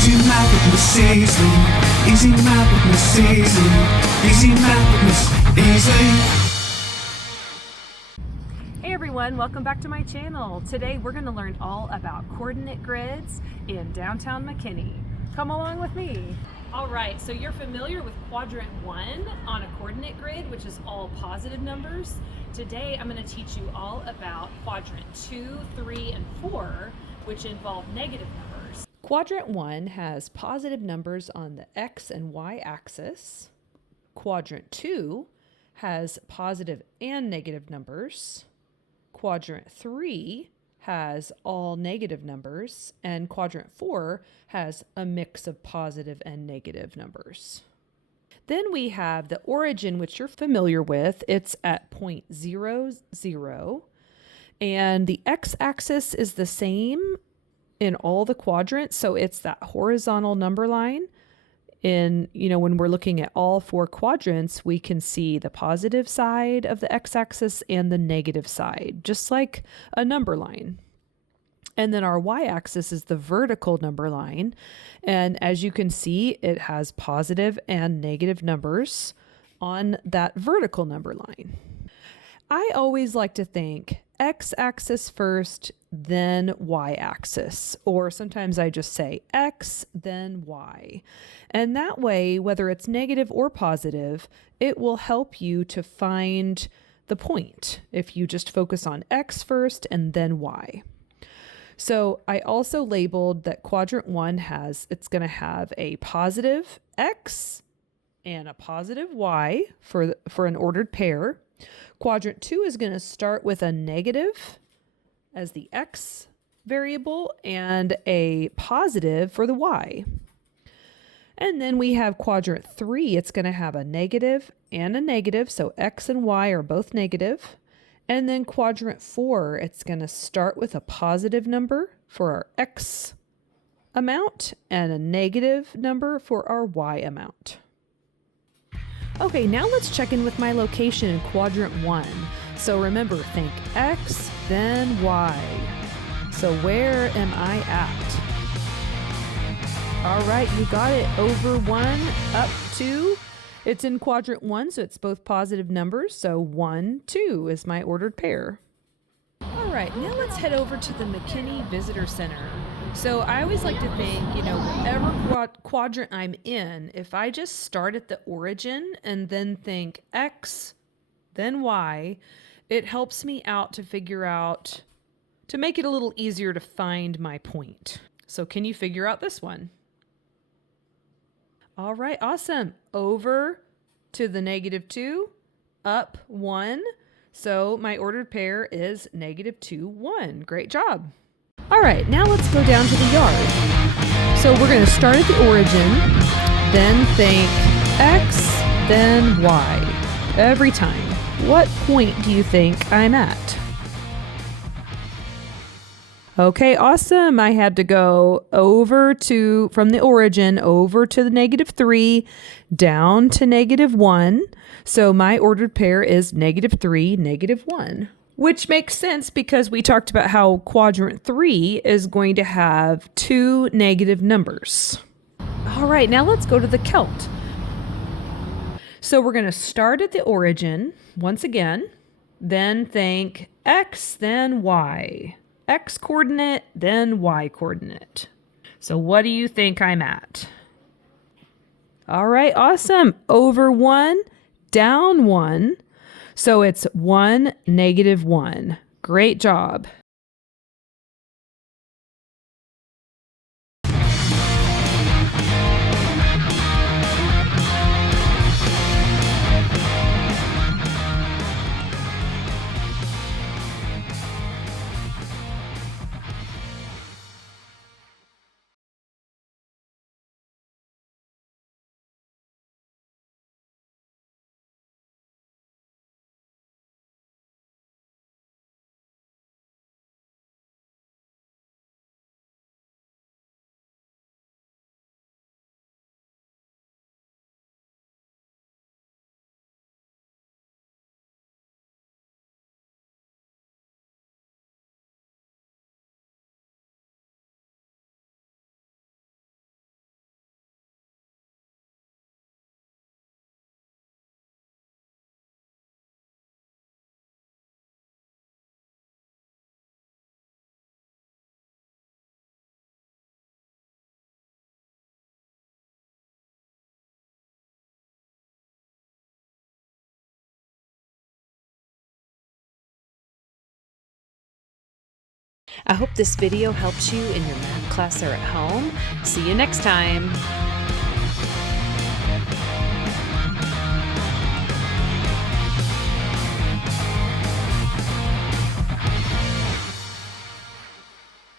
Easy math with Miss Easley. Easy math with Miss Easley. Easy math with Miss Easley. Hey everyone, welcome back to my channel. Today we're going to learn all about coordinate grids in downtown McKinney. Come along with me. Alright, so you're familiar with quadrant 1 on a coordinate grid, which is all positive numbers. Today I'm going to teach you all about quadrant 2, 3, and 4, which involve negative numbers. Quadrant 1 has positive numbers on the x and y axis. Quadrant 2 has positive and negative numbers. Quadrant 3 has all negative numbers, and quadrant 4 has a mix of positive and negative numbers. Then we have the origin, which you're familiar with. It's at point 0, 0, and the x-axis is the same in all the quadrants, so it's that horizontal number line. When we're looking at all 4 quadrants, we can see the positive side of the x-axis and the negative side, just like a number line. And then our y-axis is the vertical number line. And as you can see, it has positive and negative numbers on that vertical number line. I always like to think x-axis first, then y-axis, or sometimes I just say x, then y. And that way, whether it's negative or positive, it will help you to find the point if you just focus on x first and then y. So I also labeled that quadrant 1 it's going to have a positive x and a positive y for an ordered pair. Quadrant 2 is going to start with a negative as the x variable and a positive for the y. And then we have quadrant 3. It's going to have a negative and a negative, so x and y are both negative. And then quadrant 4, it's going to start with a positive number for our x amount and a negative number for our y amount. Okay, now let's check in with my location in quadrant 1. So remember, think x, then y. So where am I at? All right, you got it. Over 1, up 2. It's in quadrant 1, so it's both positive numbers. So 1, 2 is my ordered pair. All right, now let's head over to the McKinney Visitor Center. So I always like to think, whatever quadrant I'm in, if I just start at the origin and then think x, then y, it helps me out to figure out, to make it a little easier to find my point. So can you figure out this one? All right, awesome. Over to the -2, up 1. So my ordered pair is -2, 1. Great job. All right, now let's go down to the yard. So we're going to start at the origin, then think x, then y. Every time. What point do you think I'm at? Okay, awesome. I had to go from the origin over to the -3, down to -1. So my ordered pair is -3, -1. Which makes sense because we talked about how quadrant 3 is going to have 2 negative numbers. All right, now let's go to the Celt. So we're going to start at the origin once again, then think x, then y. X coordinate, then y coordinate. So what do you think I'm at? All right, awesome. Over 1, down 1. So it's 1, -1. Great job. I hope this video helps you in your math class or at home. See you next time.